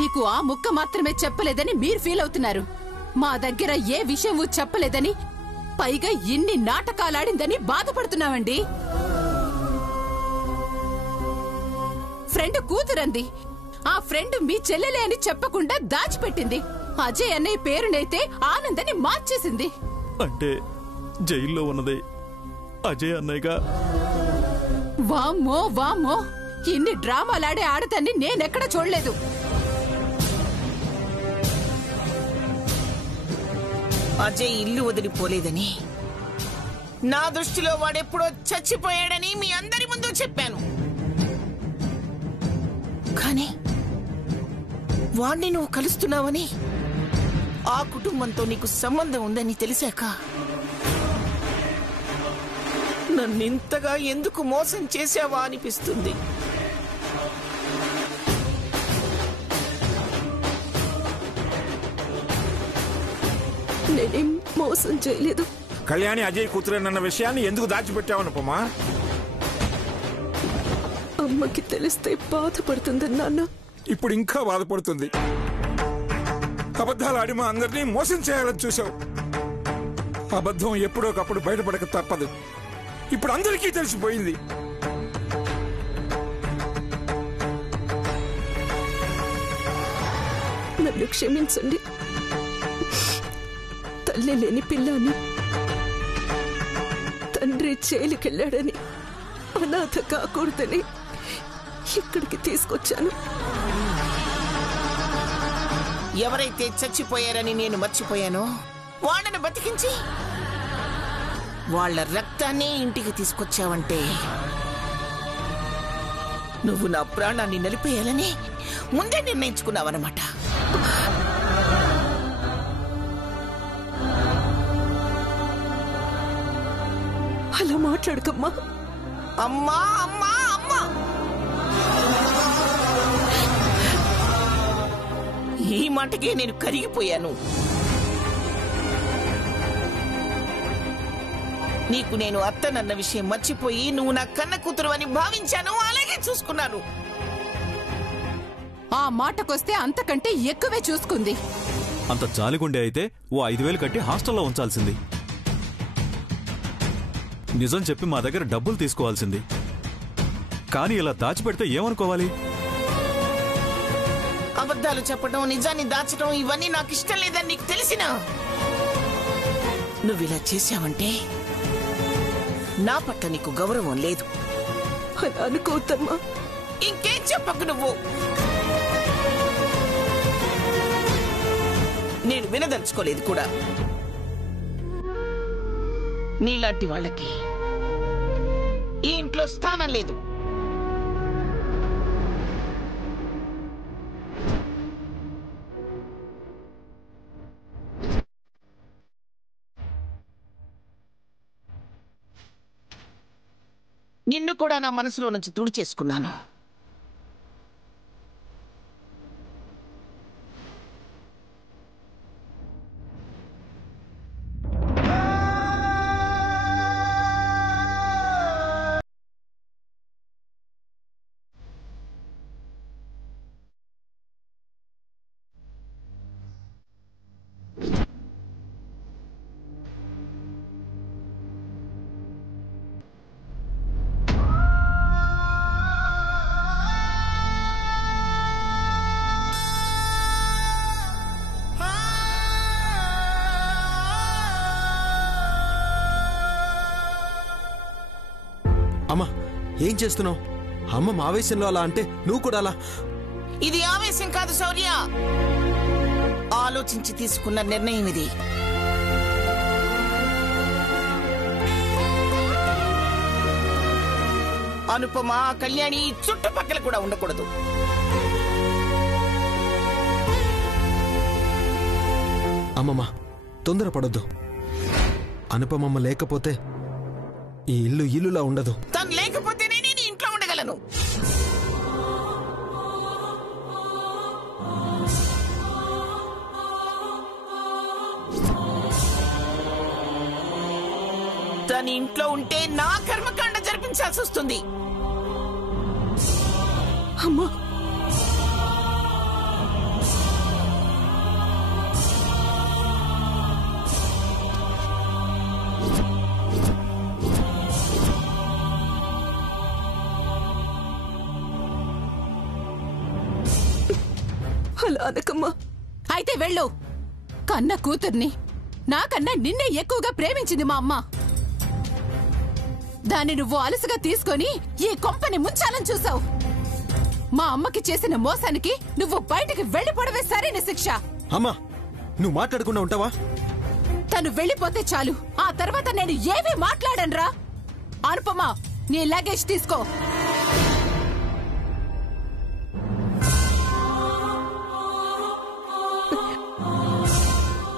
నీకు ఆ ముక్క మాత్రమే చెప్పలేదని మీరు ఫీల్ అవుతున్నారు. మా దగ్గర ఏ విషయమూ చెప్పలేదని, పైగా ఇన్ని నాటకాలాడిందని బాధపడుతున్నామండి. ఫ్రెండ్ కూతురంది. ఆ ఫ్రెండ్ మీ చెల్లెలే అని చెప్పకుండా దాచిపెట్టింది. అజయ్ అన్నయ్య పేరునైతే ఆనందని మార్చేసింది. అంటే జైల్లో ఉన్నది అజయ్ అన్నయ్యగా? వామ్మో వామ్మో, ఇన్ని డ్రామాలాడే ఆడతాన్ని నేనెక్కడ చూడలేదు. అజయ్ ఇల్లు వదిలిపోలేదని, నా దృష్టిలో వాడెప్పుడో చచ్చిపోయాడని మీ అందరి ముందు చెప్పాను. కానీ వాణ్ణి నువ్వు కలుస్తున్నావని, ఆ కుటుంబంతో నీకు సంబంధం ఉందని తెలిసాక నన్నింతగా ఎందుకు మోసం చేశావా అనిపిస్తుంది. నేనేం మోసం చేయలేదు. కళ్యాణి అజయ్ కూతురేనన్న విషయాన్ని ఎందుకు దాచిపెట్టావు అనుపమా? అమ్మకి తెలిస్తే బాధపడుతుంది నాన్న. ఇప్పుడు ఇంకా బాధపడుతుంది. అబద్ధాలు ఆడి మా అందరినీ మోసం చేయాలని చూసావు. అబద్ధం ఎప్పుడోకప్పుడు బయటపడక తప్పదు. ఇప్పుడు అందరికీ తెలిసిపోయింది. నన్ను క్షమించండి. తల్లి లేని పిల్లని, తండ్రి జైలుకెళ్ళాడని, అనాథ కాకూడదని ఇక్కడికి తీసుకొచ్చాను. ఎవరైతే చచ్చిపోయారని నేను మర్చిపోయానో వాళ్ళని బతికించి వాళ్ళ రక్తాన్ని ఇంటికి తీసుకొచ్చావంటే నువ్వు నా ప్రాణాన్ని నిలిపేయాలని ముందే నిర్ణయించుకున్నావన్నమాట. అలా మాట్లాడకమ్మా. అమ్మా అమ్మా అమ్మా, ఈ మాటకే నేను కరిగిపోయాను. నీకు నేను అత్తనన్న విషయం మర్చిపోయి నువ్వు నా కన్న కూతురు అని భావించాను, అలాగే చూసుకున్నాను. ఆ మాటకొస్తే అంతకంటే ఎక్కువే చూసుకుంది. అంత జాలిగుండే అయితే ఓ 5,000 కట్టి హాస్టల్లో ఉంచాల్సింది. నిజం చెప్పి మా దగ్గర డబ్బులు తీసుకోవాల్సింది. కానీ ఇలా దాచిపెడితే ఏమనుకోవాలి? అబద్ధాలు చెప్పడం, నిజాన్ని దాచడం ఇవన్నీ నాకు ఇష్టం లేదని నీకు తెలిసినా నువ్విలా చేశావంటే నా పట్ల నీకు గౌరవం లేదు. అలా అనుకోవద్దమ్మా. ఇంకేం చెప్పకు నువ్వు. నేను వినదలుచుకోలేదు కూడా. నీలాంటి వాళ్ళకి ఈ ఇంట్లో స్థానం లేదు. నిన్ను కూడా నా మనసులో నుంచి తుడిచేసుకున్నాను. అమ్మా, ఏం చేస్తున్నావు? అమ్మ ఆవేశంలో అలా అంటే నువ్వు కూడా అలా. ఇది ఆవేశం కాదు శౌర్య, ఆలోచించి తీసుకున్న నిర్ణయం ఇది. అనుపమ, కళ్యాణి చుట్టుపక్కల కూడా ఉండకూడదు. అమ్మమ్మ, తొందరపడొద్దు. అనుపమమ్మ లేకపోతే ఈ ఇల్లు ఇల్లులా ఉండదు. తను లేకపోతేనే నేను ఇంట్లో ఉండగలను. తను ఇంట్లో ఉంటే నా కర్మకాండ జరిపించాల్సి వస్తుంది. అమ్మా, అలా అనకమ్మా. అయితే వెళ్ళు. కన్న కూతుర్ని నాకన్నా నిన్నే ఎక్కువగా ప్రేమించింది మా అమ్మ. దాన్ని నువ్వు అలసుగా తీసుకొని ఈ కొంపని ముంచాలని చూసావు. మా అమ్మకి చేసిన మోసానికి నువ్వు బయటికి వెళ్లిపోవడమే సరైన శిక్ష. అమ్మా, నువ్వు మాట్లాడకుండా ఉంటావా? తను వెళ్లిపోతే చాలు, ఆ తర్వాత నేను ఏమీ మాట్లాడనురా. అనుపమ, నీ లగేజ్ తీసుకో.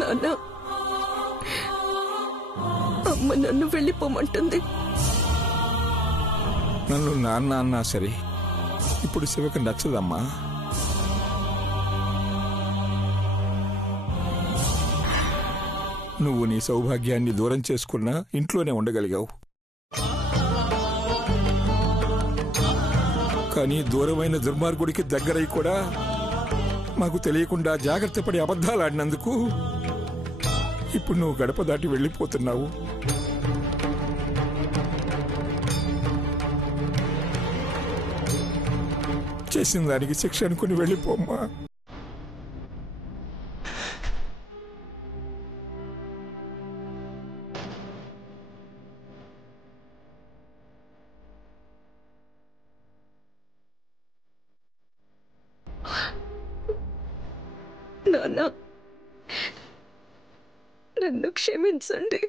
నాన్న, అమ్మ నన్ను వెళ్ళిపోమంటుంది. నన్ను నాన్న అన్నా సరే, ఇప్పుడు శివకి నచ్చదమ్మా. నువ్వు నీ సౌభాగ్యాన్ని దూరం చేసుకున్నా ఇంట్లోనే ఉండగలిగావు. కానీ దూరమైన దుర్మార్గుడికి దగ్గరై కూడా మాకు తెలియకుండా జాగ్రత్త పడి అబద్ధాలు ఆడినందుకు ఇప్పుడు నువ్వు గడప దాటి వెళ్ళిపోతున్నావు. చేసిన దానికి శిక్ష అనుకుని వెళ్ళిపోమ్మా. నాన్న, నన్ను క్షమించండి.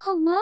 అమ్మా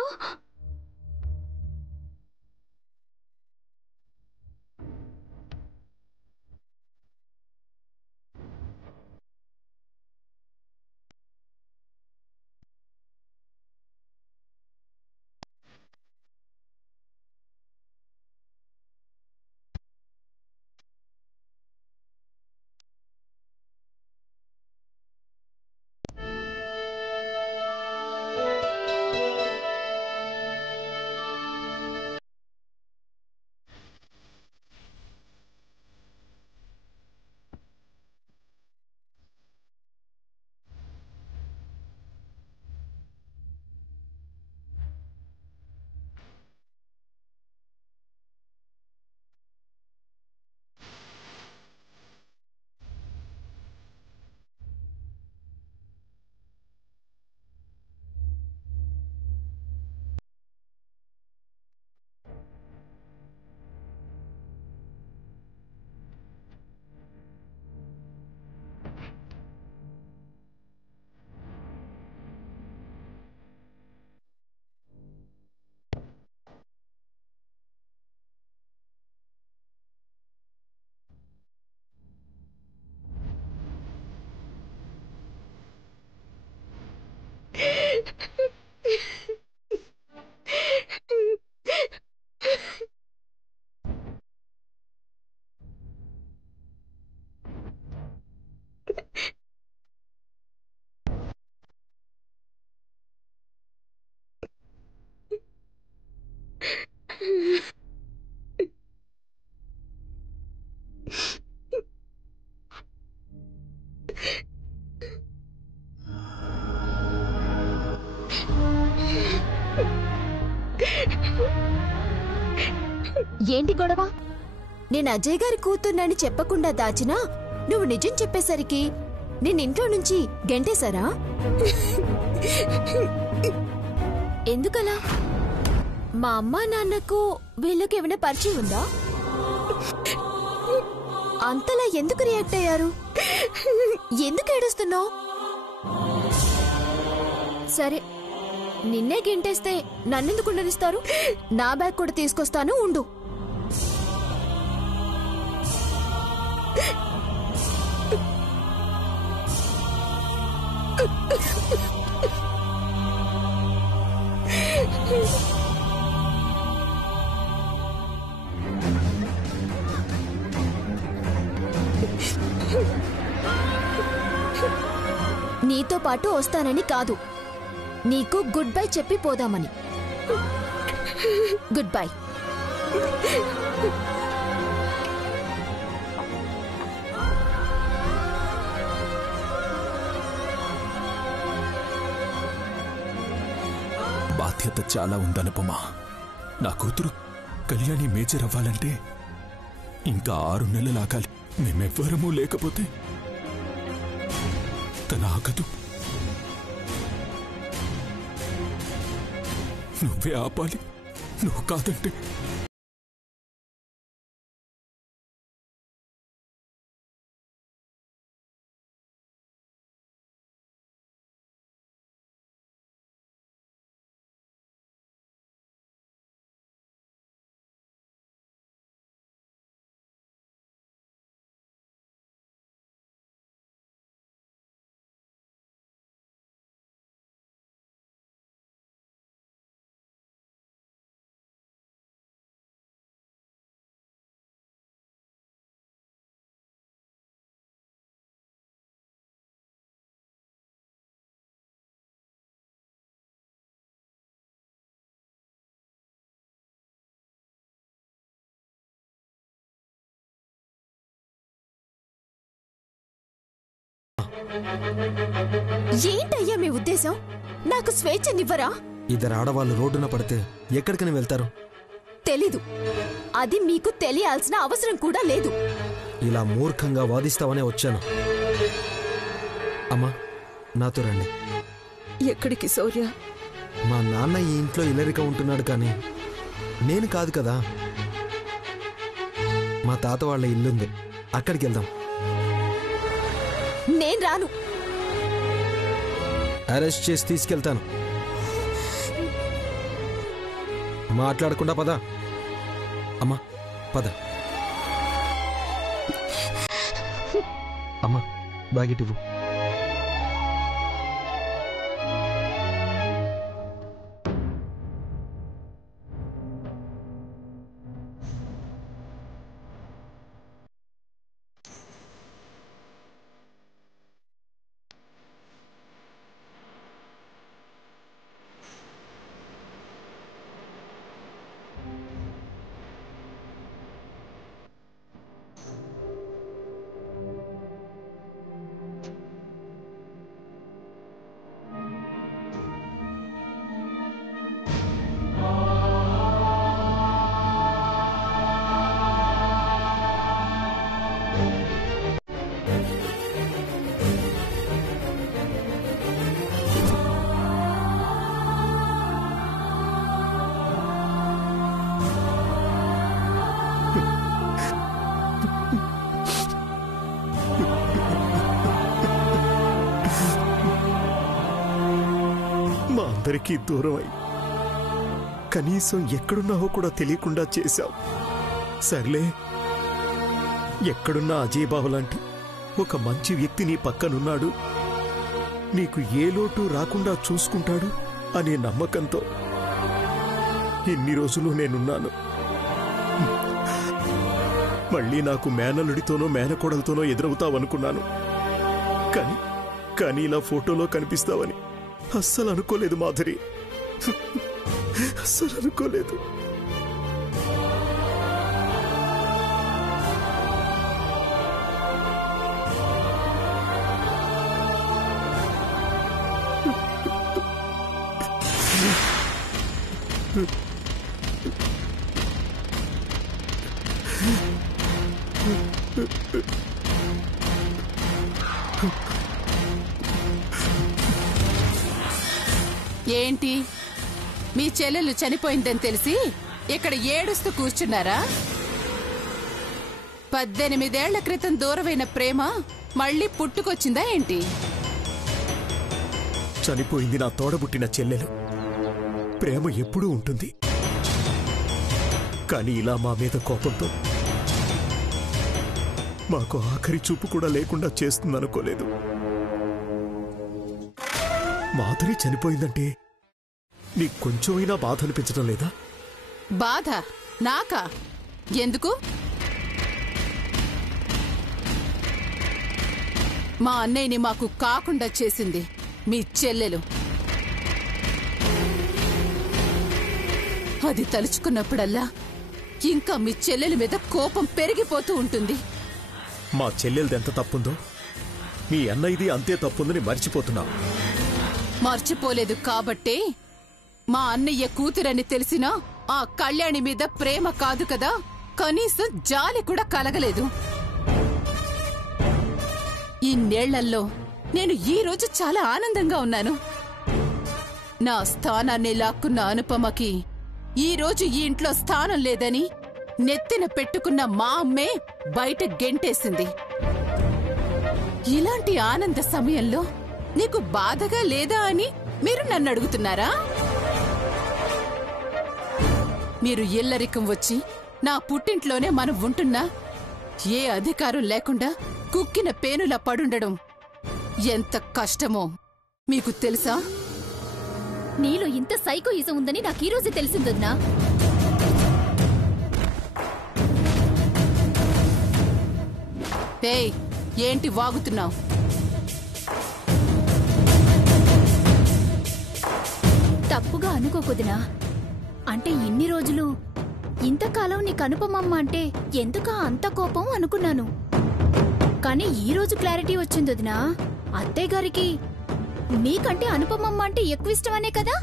ఏంటి గొడవ? నేను అజయ్ గారి కూతుర్నని చెప్పకుండా దాచినా నువ్వు నిజం చెప్పేసరికి నిన్నింట్లో నుంచి గెంటేశారా? ఎందుకలా? మా అమ్మా నాన్నకు వీళ్ళకి ఏమైనా పరిచయం ఉందా? అంతలా ఎందుకు రియాక్ట్ అయ్యారు? ఎందుకు ఏడుస్తున్నావు? సరే, నిన్నే గెంటేస్తే నన్నెందుకు ఉండనిస్తారు? నా బ్యాగ్ కూడా తీసుకొస్తాను, ఉండు. నీతో పాటు వస్తానని కాదు, నీకు గుడ్ బై చెప్పి పోదామని. Good bye. బాధ్యత చాలా ఉందనుపమా. నా కూతురు కళ్యాణి మేజర్ అవ్వాలంటే ఇంకా 6 నెలలు ఆగాలి. మేమెవ్వరమూ లేకపోతే తన ఆగదు. నువ్వే ఆపాలి. నువ్వు కాదంటే ఏంటయ్యా మీ ఉద్దేశం? నాకు స్వేచ్ఛనివ్వరా? ఇద్దరు ఆడవాళ్ళు రోడ్డున పడితే ఎక్కడికని వెళ్తారు? తెలీదు. అది మీకు తెలియాల్సిన అవసరం కూడా లేదు. ఇలా మూర్ఖంగా వాదిస్తావనే వచ్చాను. అమ్మా, నాతో రండి. ఎక్కడికి శౌర్య? మా నాన్న ఈ ఇంట్లో ఇల్లరిక ఉంటున్నాడు, కానీ నేను కాదు కదా. మా తాత వాళ్ళ ఇల్లుంది, అక్కడికి వెళ్దాం. నేను రాను. అరెస్ట్ చేసి తీసుకెళ్తాను. మాట్లాడకుండా పద. అమ్మా పద. అమ్మా బాగిటివ్వు. మా అందరికీ దూరమై కనీసం ఎక్కడున్నావో కూడా తెలియకుండా చేశావు. సర్లే, ఎక్కడున్నా అజయ్ బాబు లాంటి ఒక మంచి వ్యక్తి నీ పక్కనున్నాడు, నీకు ఏ లోటు రాకుండా చూసుకుంటాడు అనే నమ్మకంతో ఇన్ని రోజులు నేనున్నాను. మళ్ళీ నాకు మేనలుడితోనో మేనకోడలతోనో ఎదురవుతావనుకున్నాను, కానీ ఇలా ఫోటోలో కనిపిస్తావని అస్సలు అనుకోలేదు మాధురి, అస్సలు అనుకోలేదు. ఏంటి, మీ చెల్లెలు చనిపోయిందని తెలిసి ఇక్కడ ఏడుస్తూ కూర్చున్నారా? 18 ఏళ్ల క్రితం దూరమైన ప్రేమ మళ్ళీ పుట్టుకొచ్చిందా ఏంటి? చనిపోయింది నా తోడబుట్టిన చెల్లెలు. ప్రేమ ఎప్పుడూ ఉంటుంది, కానీ ఇలా మా మీద కోపంతో మాకు ఆఖరి చూపు కూడా లేకుండా చేస్తుందనుకోలేదు. మాధురి చనిపోయిందంటే నీకు కొంచెమైనా బాధ అనిపించడం లేదా? బాధ నాకా? ఎందుకు? మా అన్నయ్యని మాకు కాకుండా చేసింది మీ చెల్లెలు. అది తలుచుకున్నప్పుడల్లా ఇంకా మీ చెల్లెల మీద కోపం పెరిగిపోతూ ఉంటుంది. మా చెల్లెలదెంత తప్పుందో మీ అన్నయ్యది అంతే తప్పుందని మర్చిపోతున్నావు. మర్చిపోలేదు కాబట్టే మా అన్నయ్య కూతురని తెలిసినా ఆ కళ్యాణి మీద ప్రేమ కాదు కదా, కనీసం జాలి కూడా కలగలేదు. ఇన్నేళ్లలో నేను ఈ రోజు చాలా ఆనందంగా ఉన్నాను. నా స్థానాన్ని లాక్కున్న అనుపమకి ఈ రోజు ఈ ఇంట్లో స్థానం లేదని నెత్తిన పెట్టుకున్న మా అమ్మే బయట గెంటేసింది. ఇలాంటి ఆనంద సమయంలో నీకు బాధగా లేదా అని మీరు నన్ను అడుగుతున్నారా? మీరు ఇల్లరికం వచ్చి నా పుట్టింట్లోనే మనం ఉంటున్నా ఏ అధికారం లేకుండా కుక్కిన పేనులా పడుండడం ఎంత కష్టమో మీకు తెలుసా? నీలో ఇంత సైకోయిజం ఉందని నాకు ఈ రోజే తెలిసిందన్నా. ఏయ్, ఏంటి వాగుతున్నావు? తప్పుగా అనుకోకుదినా. అంటే ఇన్ని రోజులు ఇంతకాలం నీకు అనుపమమ్మ అంటే ఎందుకా అంత కోపం అనుకున్నాను. కానీ ఈ రోజు క్లారిటీ వచ్చింది వదినా. అత్తయ్య గారికి నీకంటే అనుపమమ్మ అంటే ఎక్కువ ఇష్టమనే కదా?